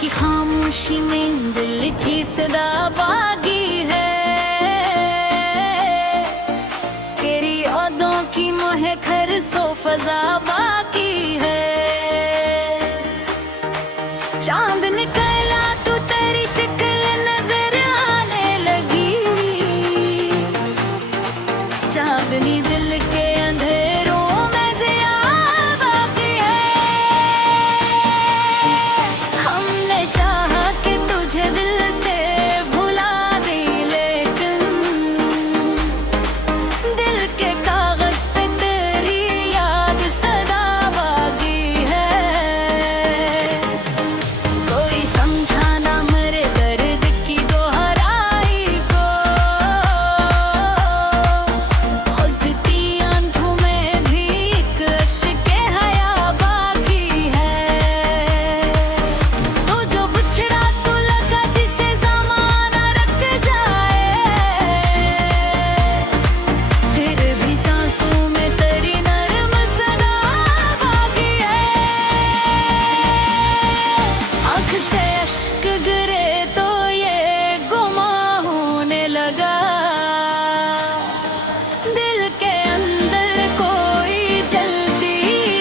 कि खामोशी में दिल की सदा बागी है। तेरी यादों की महक हर सो फजा बाकी है। चांद निकला तो तेरी शक्ल नजर आने लगी। चांदनी दिल के अंधेरों में ज़िया बाकी है। हमने चाहा कि तुझे दिल से भुला दी, लेकिन दिल के कागज पे तेरी याद सदा बाकी है। कोई समझा ना मेरे दर्द की दोहराई को। खुजती आंखों में भी एक अश्क-ए हया बाकी है। तो जो बिछड़ा तो लगा जिसे ज़माना रख जाए। फिर भी सांसों में तेरी नरम सदा बाकी है। आँख से अश्क गिरे तो ये गुमां होने लगा। दिल के अंदर कोई जलती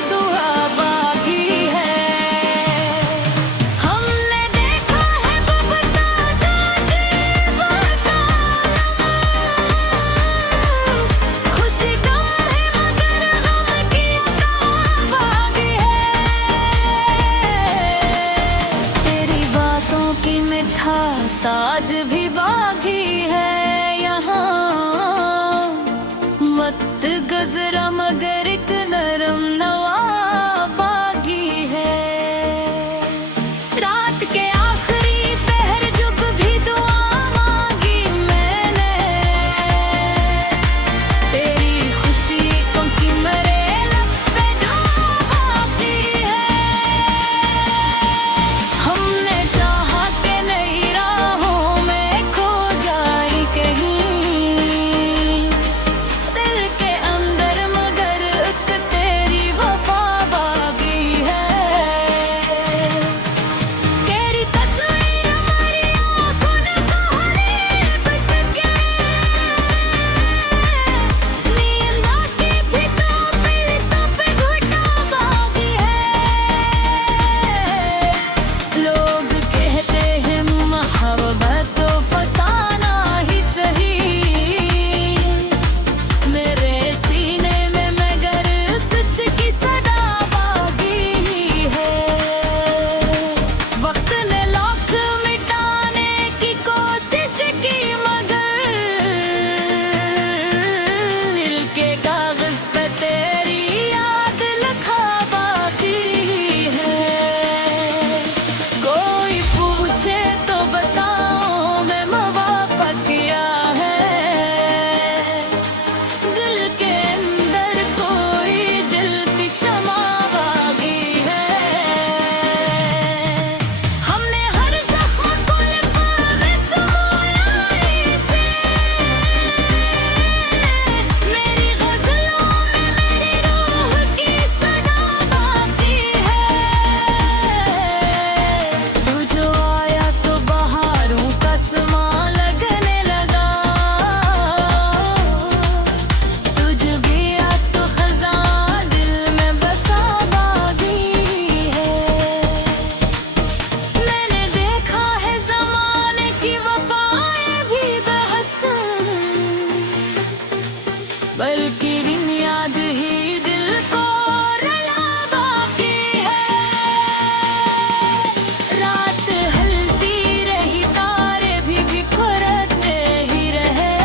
दुआ बाकी है। हमने देखा है बबता अजीब कालम। खुशी कम है मगर गम की अता बाकी है। तेरी बातों की मिठास आज भी बाकी है। यहाँ वक्त गुजरा मगर एक नरम नवा बाकी है। रात के आखिरी पहर जब भी दुआ मांगी मैंने। तेरी खुशी को कि मेरे लब पे दुआ बाकी है। हमने चाहा कि नई राहों में खो जाए कहीं। दिल के अंदर मगर एक तेरी वफा बाकी है। तेरी तस्वीर हमारी आँखों ने कहानी बन के। नींद आती भी तो पलकों पे घुटा बाकी है। लोग कहते हैं मोहब्बत तो फसाना ही सही। मेरे सीने में मगर सच की सदा बाकी है। वक्त ने लौक मिटाने की कोशिश की मगर दिल के कागज पे तेरी याद लिखा बाकी है। कोई पूछे तो बताओ मैं मवाफा किया है। दिल के अंदर कोई जलती शमा बाकी है। हमने हर ज़ख्म को लिफाफे समोया इसे। मेरी ग़ज़लों में मेरी रूह की सदा बाकी है। तू जो आया तो बहारों का समा लगने लगा। तू जो गया तो ख़ज़ां दिल में बसा बाकी है। मैंने देखा है ज़माने की वफ़ाएं भी बेहतर, बल्कि इन याद ही दिल को रुला बाकी है। रात हलती रही तारे भी बिखरते ही रहे।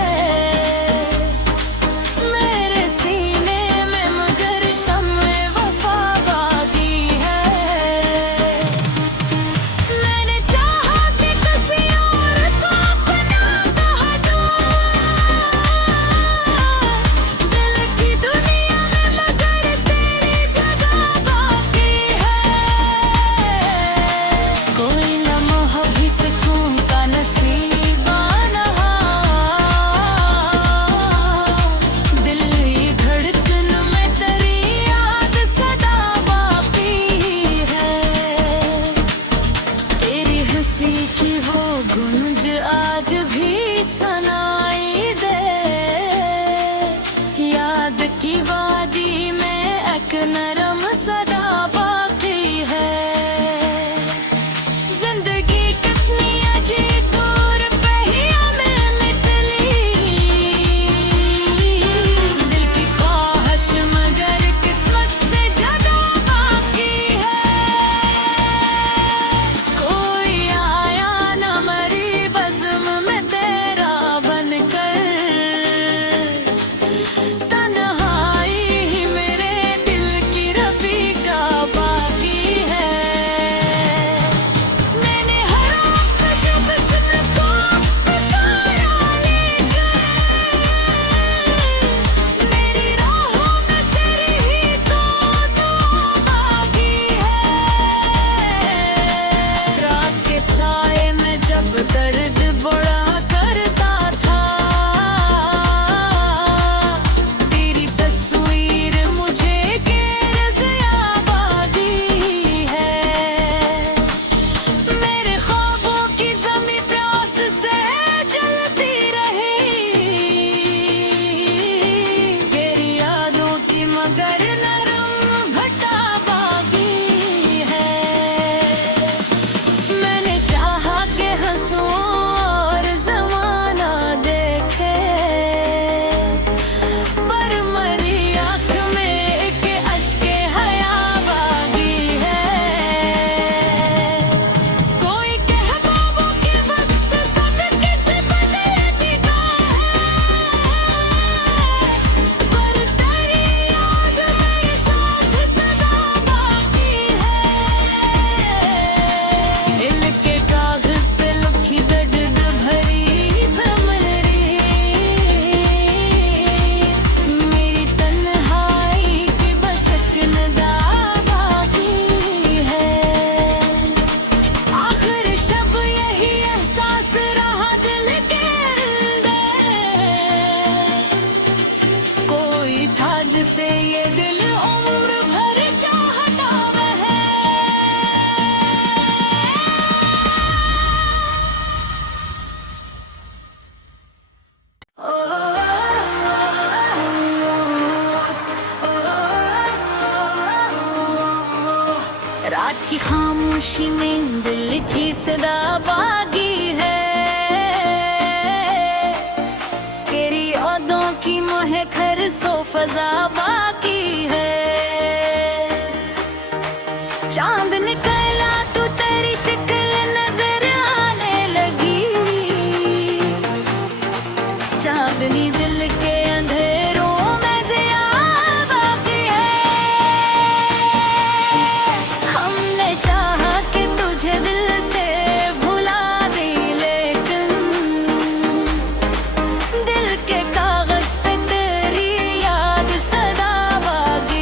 मेरे सीने में मगर शम्ए वफ़ा बाकी है। मैंने चाहा कि किसी और को अपना कह दूं। दिल की वादी में एक नरम सदा बाकी है जिंदगी कितनी अजीब दूर पे ही हमें निकली दिल की ख्वाहिश मगर किस्मत से ज्यादा बाकी है कोई आया न मरी बज़्म में तेरा बनकर तन्हाई ही मेरे दिल की रफ़ीका बाकी है मैंने हर वक्त जब तुमको पुकारा लेकर मेरी राहों में तेरी ही तो दुआ बाकी है रात के साए में जब दर्द बड़ा करता था तेरी तस्वीर मुझे गिरज़िया बागी है मेरे ख्वाबों की ज़मीं प्यास से जलती रही तेरी यादों की मगर नरम घटा बागी है मैंने चाहा कि हंसूं और ज़माना देखे पर मरी आँख में एक अश्के हया बागी है कोई कह बाबू के वक्त सब कुछ बदलती का है पर तेरी याद मेरे साथ सदा बाकी है दिल के कागज़ पे लिखी दर्द भरी भमरी मेरी तन्हाई की बस एक नदा बाकी है आखिर शब यही एहसास रहा दिल के अंदर कोई था जिसे ये दिल उम्र भर चाहता वह रात की खामोशी में दिल की सदा बागी है तेरी यादों की महक सो फजा बाकी है चांद निकला तो तेरी शक्ल नजर आने लगी चांदनी दिल के अंधेरों में ज़िया बाकी है हमने चाहा कि तुझे दिल से भुला दी लेकिन दिल के कागज़ पे तेरी याद सदा बाकी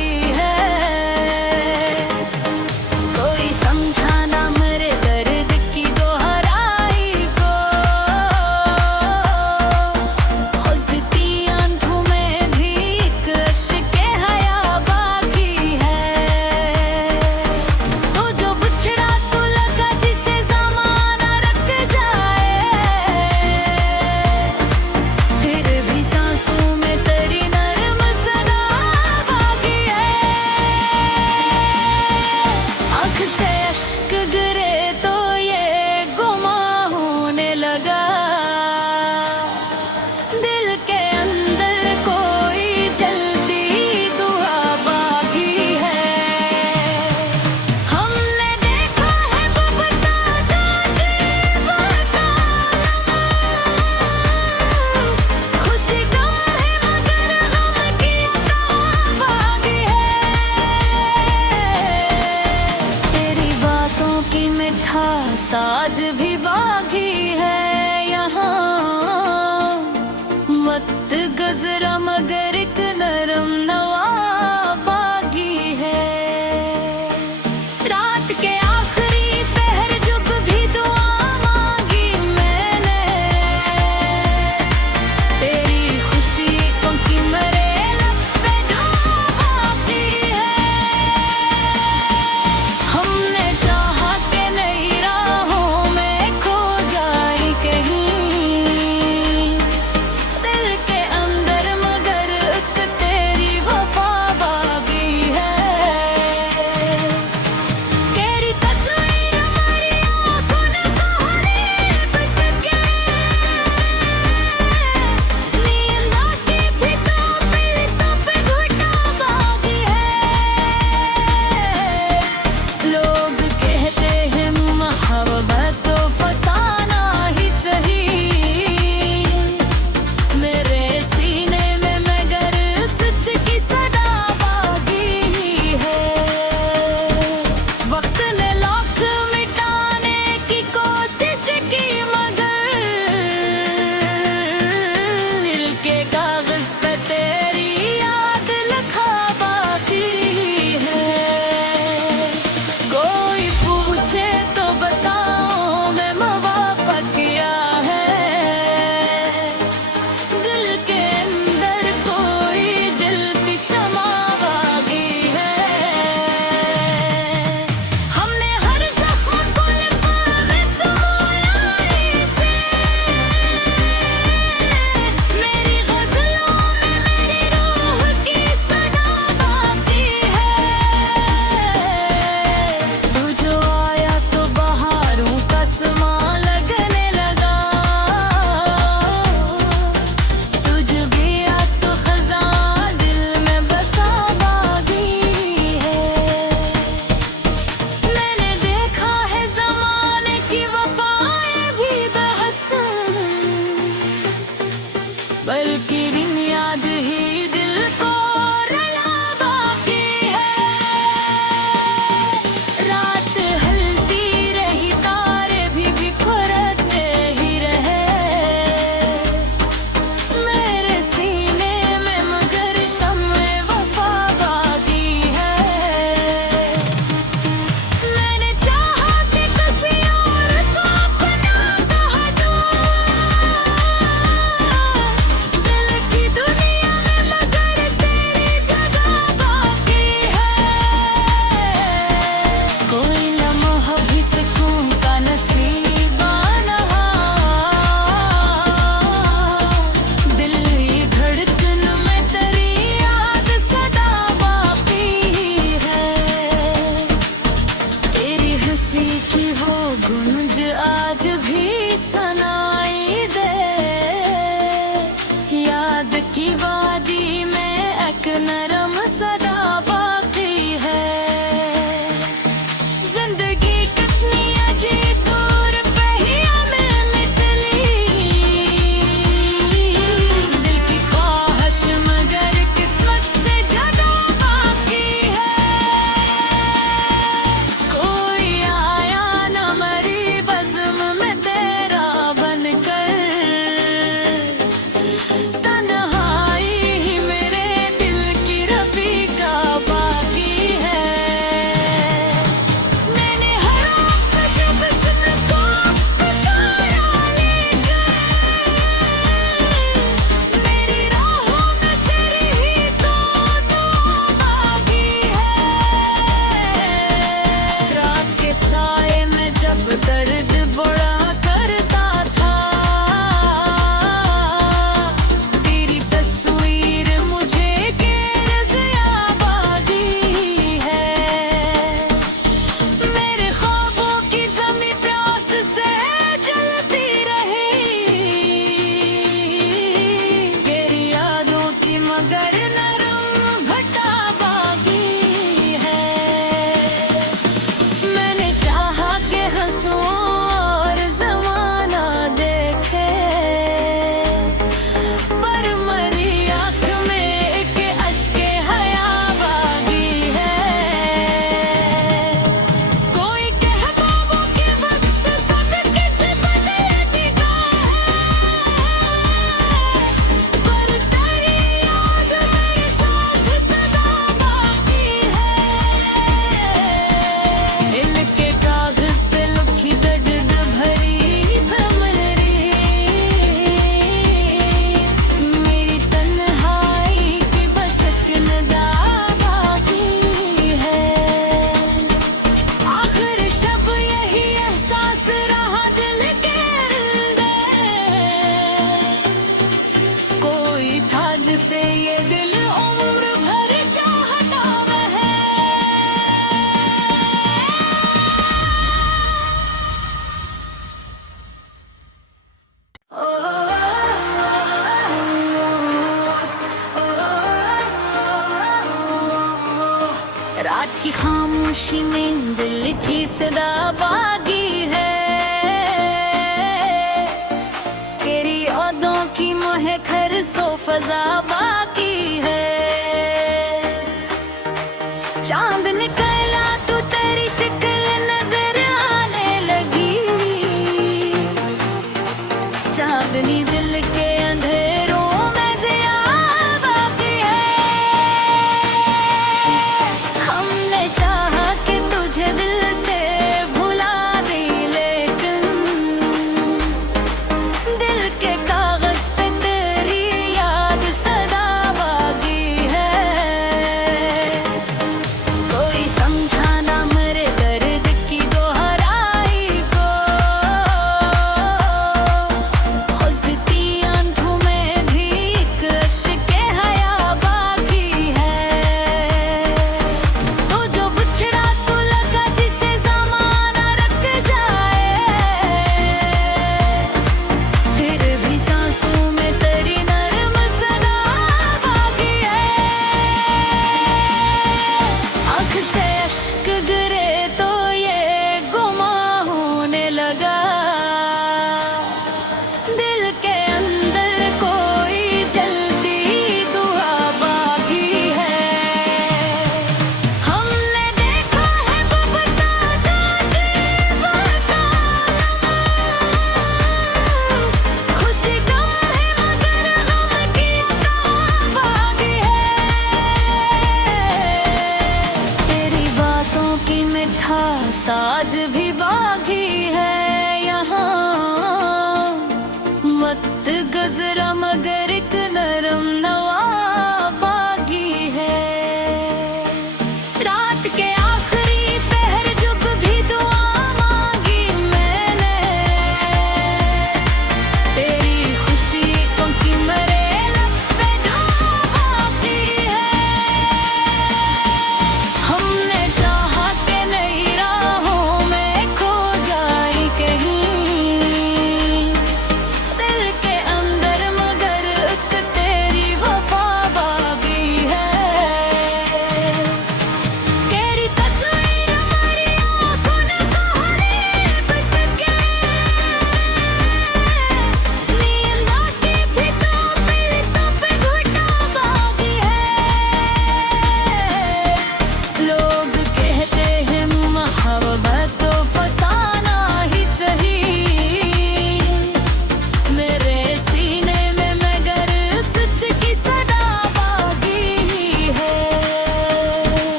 नरम सदा बाकी है। जिंदगी कितनी अजीब दूर पहिया में निकली, दिल की ख्वाहिश मगर किस्मत से ज्यादा बाकी है। कोई आया न मरी बज़्म में तेरा बनकर, तन्हाई ही मेरे दिल की रफ़ीका बाकी है। मैंने हर वक्त जब हुस्न को पुकारा लेकर, मेरी राहों में तेरी ही तो दुआ बाकी है। रात के साए में जब दर्द बड़ा करता था, तेरी तस्वीर मुझे गिरज़िया बाकी है। मेरे ख्वाबों की ज़मीं प्यास से जलती रही, तेरी यादों की मगर नरम भट्टा बाकी है। मैंने चाहा के हंसूं और ज़माना देखे, पर मरी आँख में एक अश्के हया बाकी है। कोई कह ख्वाबों के वक्त सब कुछ बदलती का है, पर तेरी याद मेरे साथ सदा बाकी है। दिल के कागज़ पे लिखी दर्द भरी भंवरी, मेरी तन्हाई की बस एक निदा बाकी है। आखिर शब यही एहसास रहा दिल के अंदर, कोई था जिसे ये दिल उम्र भर चाहता है। रात की खामोशी में दिल की सदा बागी है। तेरी यादों की महक सो फजा बाकी है। चांद निकला तो तेरी शक्ल नजर आने लगी, चांदनी दिल के अंधेरों में ज़िया बाकी है। हमने चाहा कि तुझे दिल से भुला दी, लेकिन दिल के कागज़ पे तेरी याद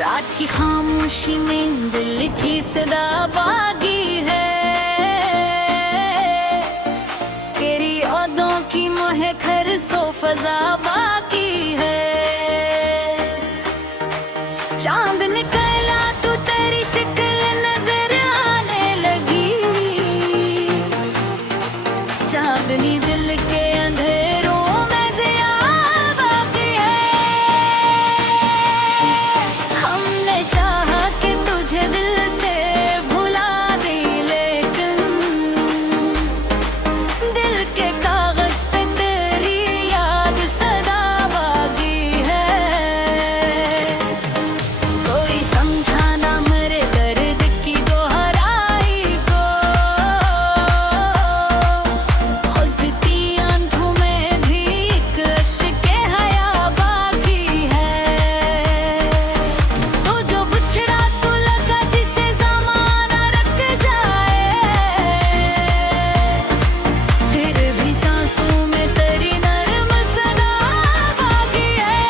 रात की खामोशी में दिल की सदा बागी है, तेरी यादों की महक हर सो फजा बाकी है। चांद निकला तो तेरी शक्ल नजर आने लगी, चांदनी दिल के अंधेरों में ज़िया बाकी है। हमने चाहा कि तुझे दिल से भुला दे, लेकिन दिल के कागज पे तेरी याद सदा बाकी है। कोई समझा ना मेरे दर्द की दोहराई को, खुजती आंखों में भी एक अश्क हया बाकी है। तो जो बिछड़ा तो लगा जिसे ज़माना रख जाए, फिर भी सांसों में तेरी नरम सदा बाकी है।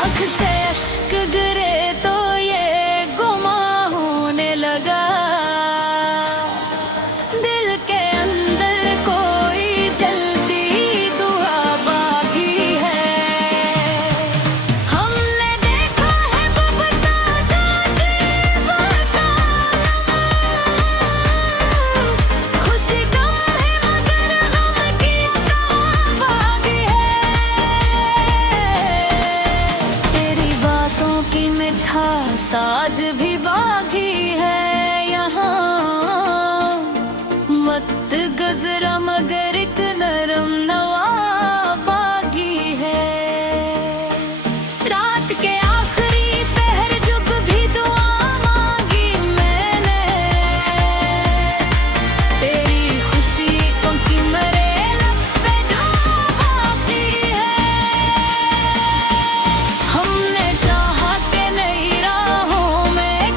आँख से अश्क गिरे तो ये गुमा होने लगा, दिल के अंदर कोई जलती दुआ बाकी है। हमने देखा है बबता का जीवा का खुशी कम है मगर गम की अता बाकी है। तेरी बातों की मिठास आज भी बाकी है यहाँ, वक्त गुजरा मगर एक नरम नवा बाकी है। रात के आखिरी पहर जब भी दुआ मांगी मैंने, तेरी खुशी को कि मेरे लब पे दुआ बाकी है। हमने चाहा कि नई राहों में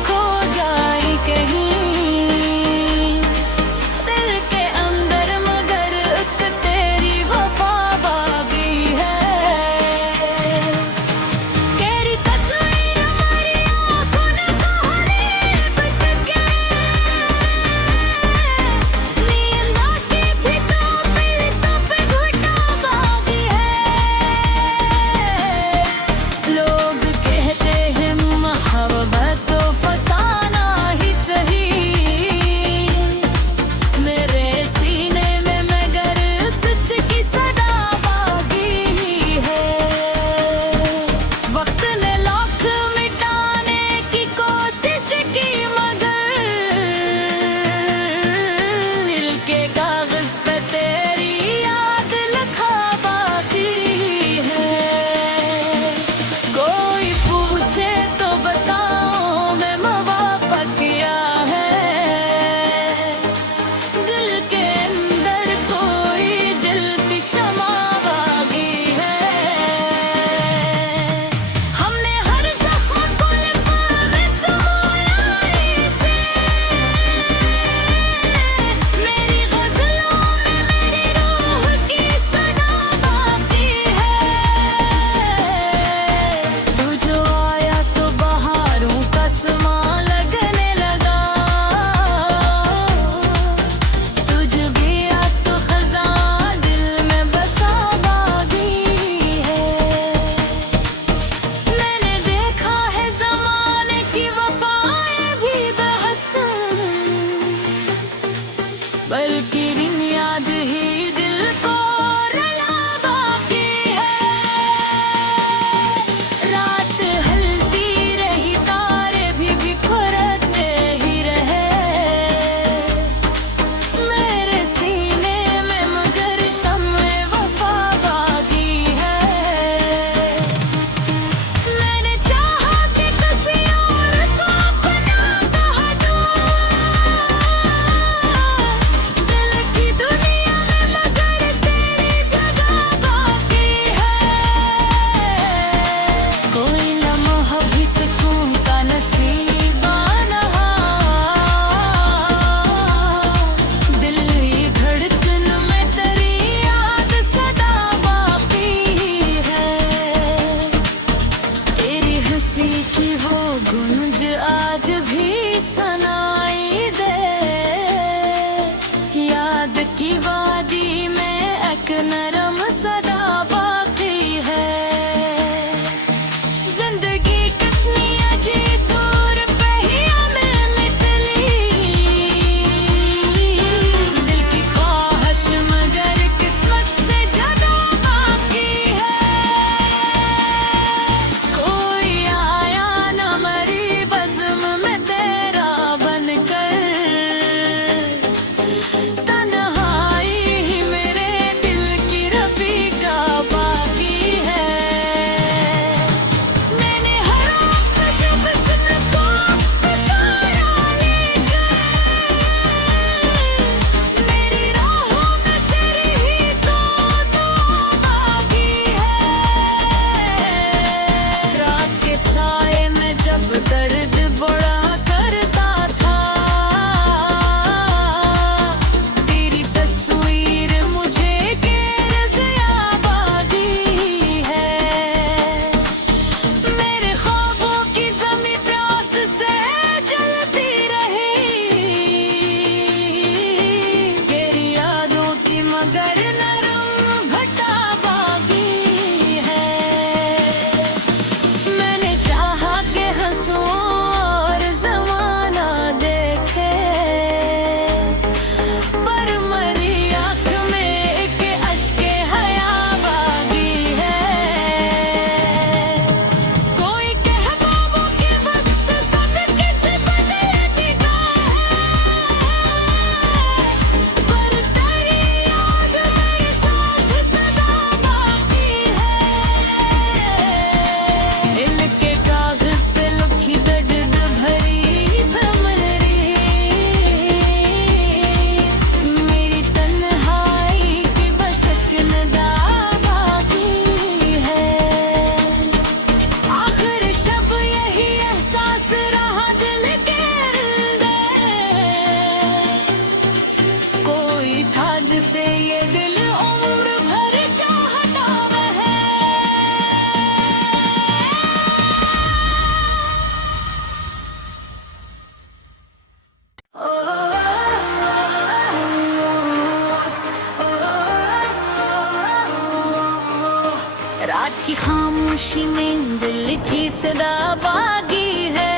खुशी में दिल की सदा बागी है,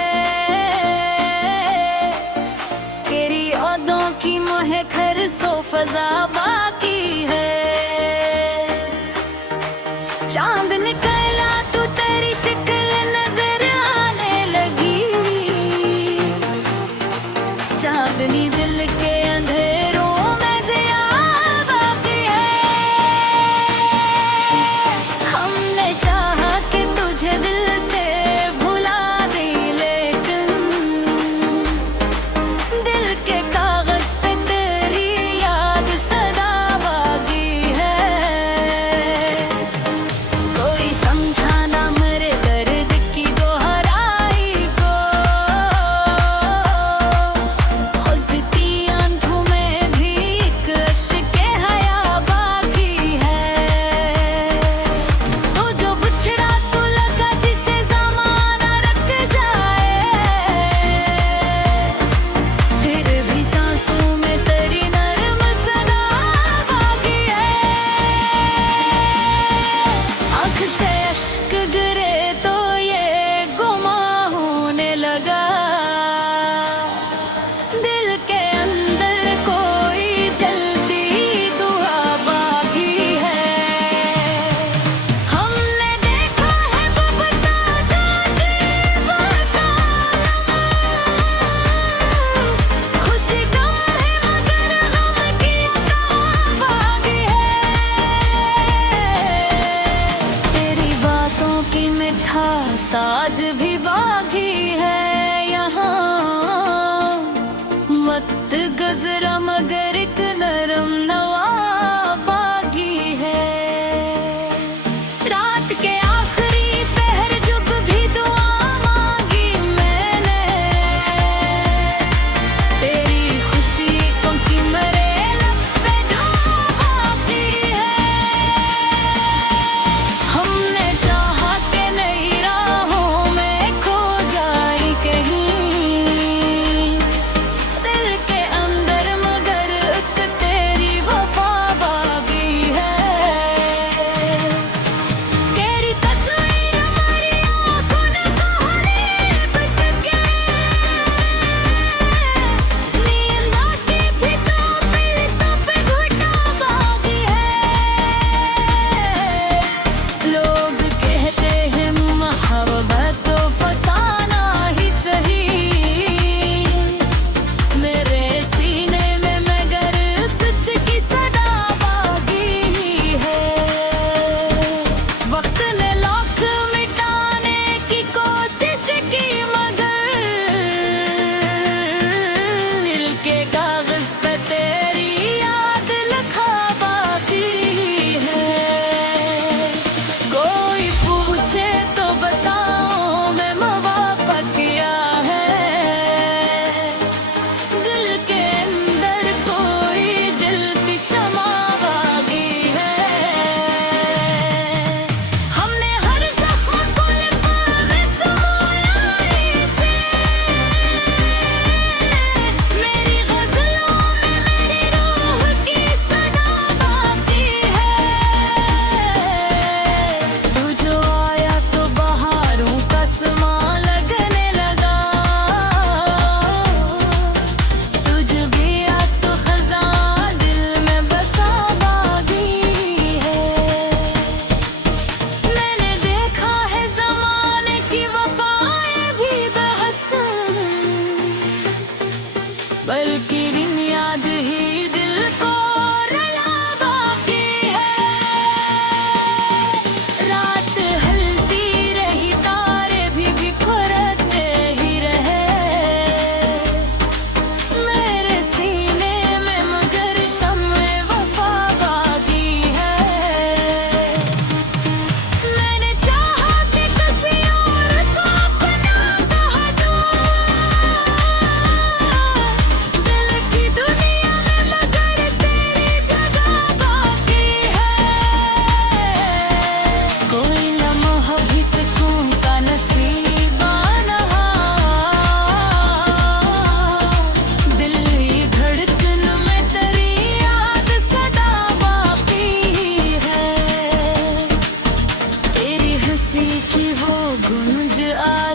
तेरी यादों की महक हर सो फजा बाकी है। चांद निकला तो तेरी शक्ल नजर आने लगी, चांदनी दिल के अंधेरों में ज़िया बाकी है। हमने चाहा कि तुझे दिल से भुला दे, लेकिन दिल के कागज पे तेरी याद सदा बाकी है। कोई समझा ना मेरे दर्द की दोहराई को, खुजती आंखों में भी एक अश्क-ए हया बाकी है। तो जो बिछड़ा तो लगा जिसे ज़माना रख जाए, फिर भी सांसों में तेरी नरम सदा बाकी है। आँख से अश्क गिरे तो ये गुमां होने लगा, दिल के अंदर कोई जलती दुआ बाकी है। हमने देखा है बबता गाजी का खुशी कम है मगर गम की अता बाकी है। तेरी बातों की मिठास आज भी बाकी है यहाँ, वक्त गुज़रा मगर एक नरम नवा बाकी है। रात के आखिरी पहर जब भी दुआ मांगी मैंने, तेरी खुशी की मेरे लब पे दुआ बाकी है। हमने चाहा कि नई राहों में खो जाए कहीं, दिल के अंदर मगर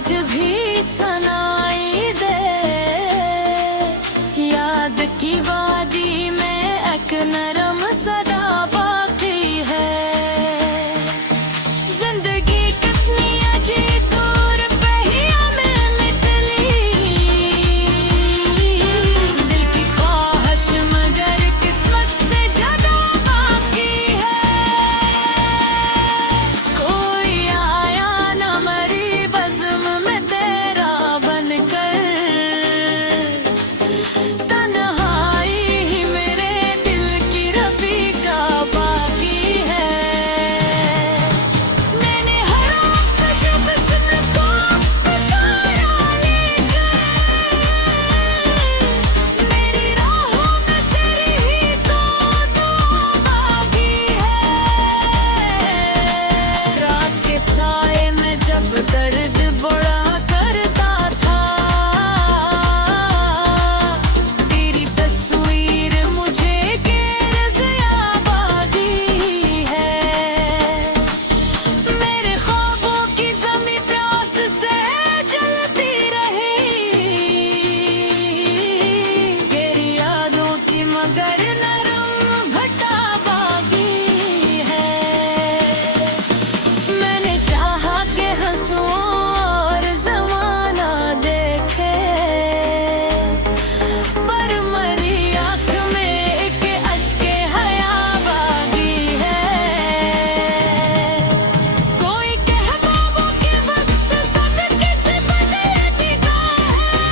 आज भी सुनाई दे। याद की वादी में एक नरम सदा बाकी है। जिंदगी कितनी अजीब दूर पे ही हमें निकली। दिल की ख्वाहिश मगर किस्मत से ज्यादा बाकी है। कोई आया न मरी बज़्म में तेरा बनकर। तन्हाई ही मेरे दिल की रफ़ीका बाकी है। मैंने हर वक्त जब तुमको पुकारा लेकर, मेरी राहों में तेरी ही तो दुआ बाकी है। रात के साए में जब दर्द बड़ा करता था, तेरी तस्वीर मुझे गिरज़िया बागी है। मेरे ख्वाबों की ज़मीं प्यास से जलती रही। तेरी यादों की मगर नरम भटा बागी है। मैंने चाहा के हंसूं और ज़माना देखे, पर मरी आँख में एक अश्के हया बागी है। कोई कहबाबों के वक्त सदके चिपक निगाह है,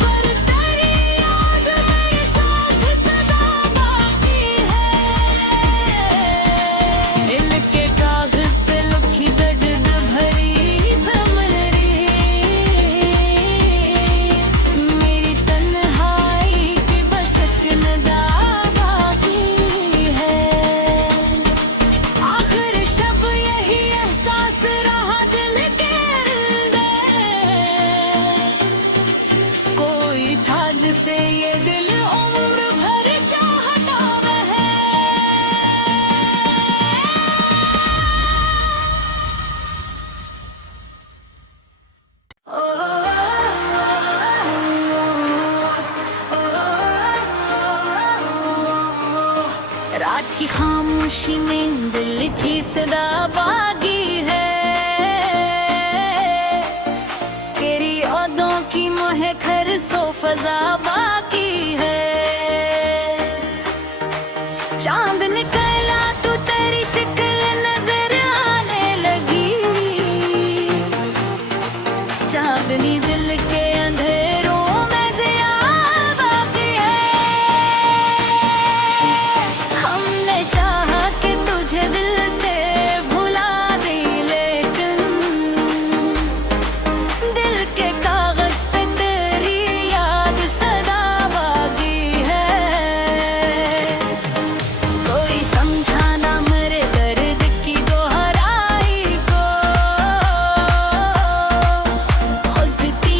पर तेरी याद मेरे साथ सदा बाकी है। दिल के कागज़ पे लिखी दर्द भरी भमरी, मेरी तन्हाई की बस एक नदा बाकी है। आखिर शब यही एहसास रहा दिल के अंदर। कोई था जिसे ये दिल उम्र भर चाहता है। रात की खामोशी में दिल की सदा बागी है। तेरी यादों की महक सो फजा बाकी है। चांद निकला तो तेरी शक्ल नजर आने लगी। चांदनी दिल के अंधेरों में ज़िया बाकी है। हमने चाहा कि तुझे दिल से भुला दी, लेकिन दिल के कागज़ पे तेरी याद सदा बाकी है। कोई समझा ना मेरे दर्द की दोहराई को। खुजती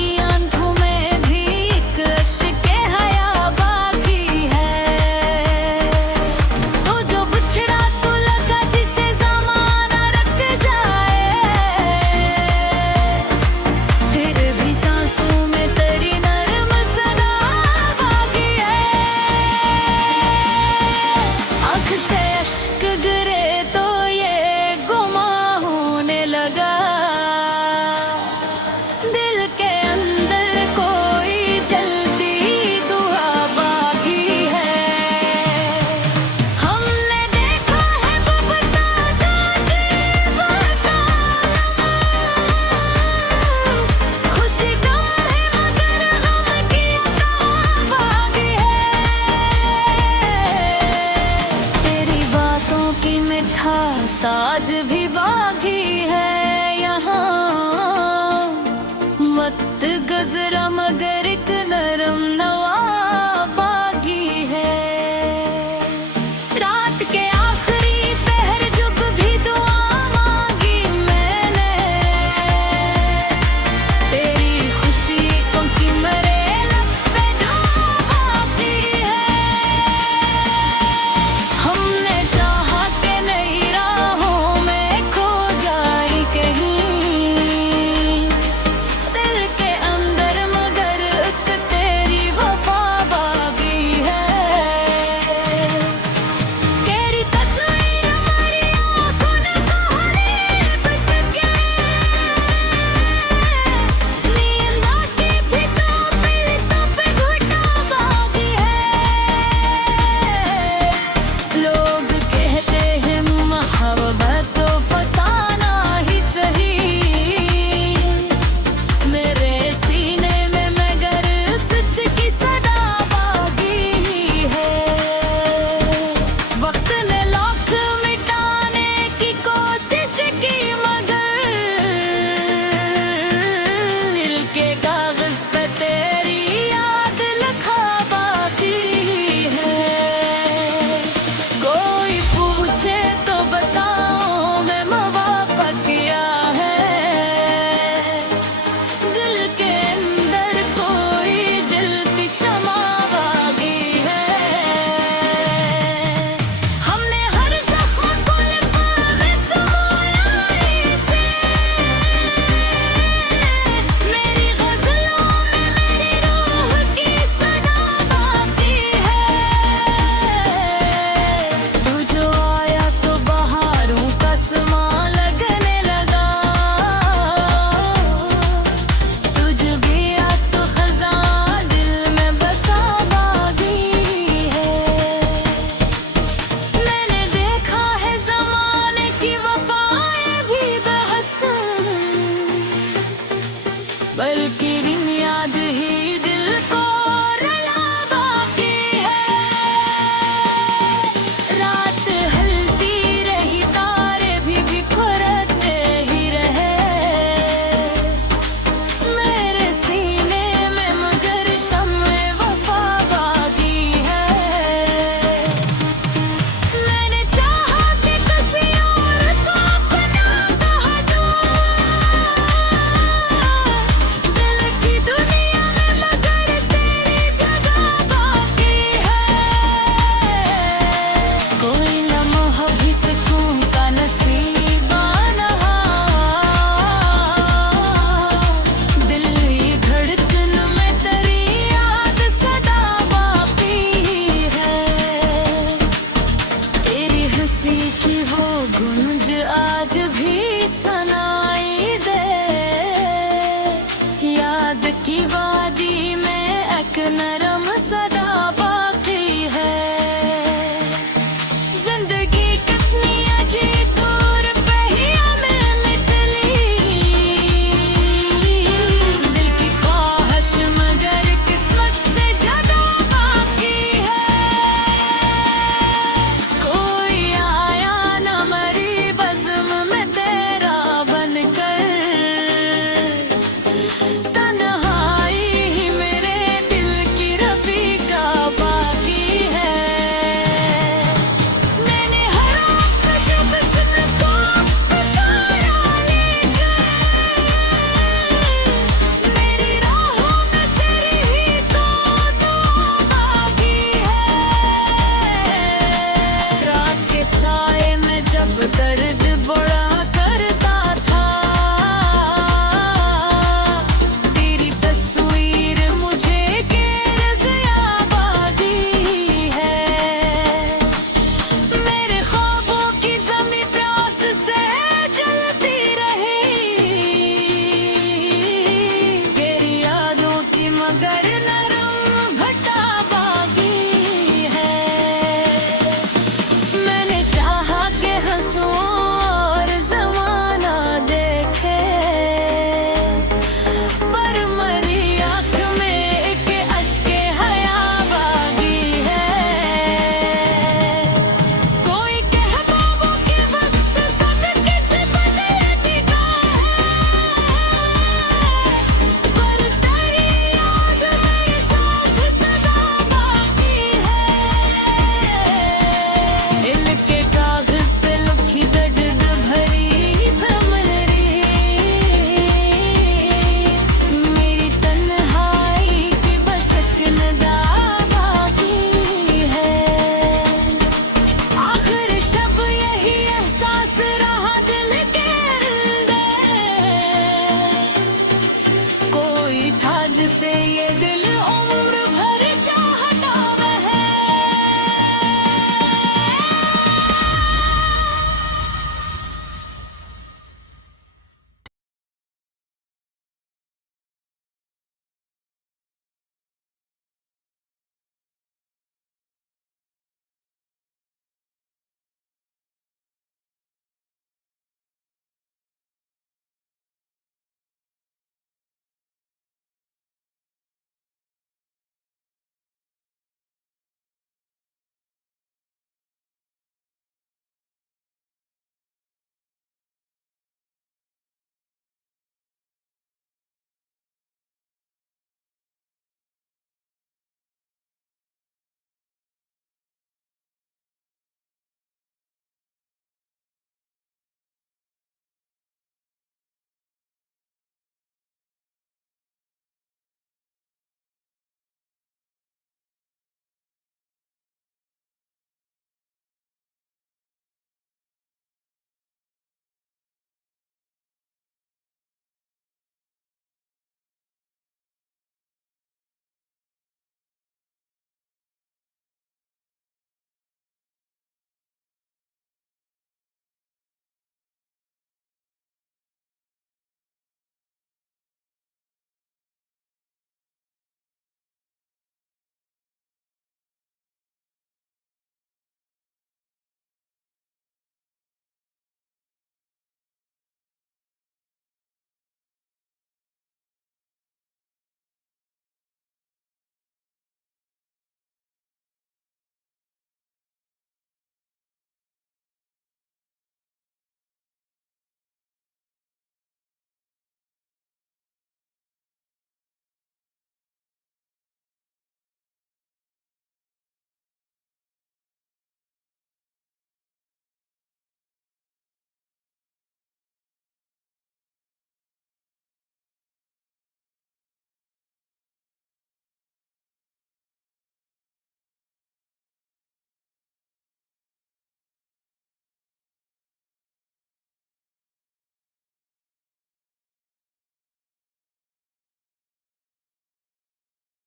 बल्कि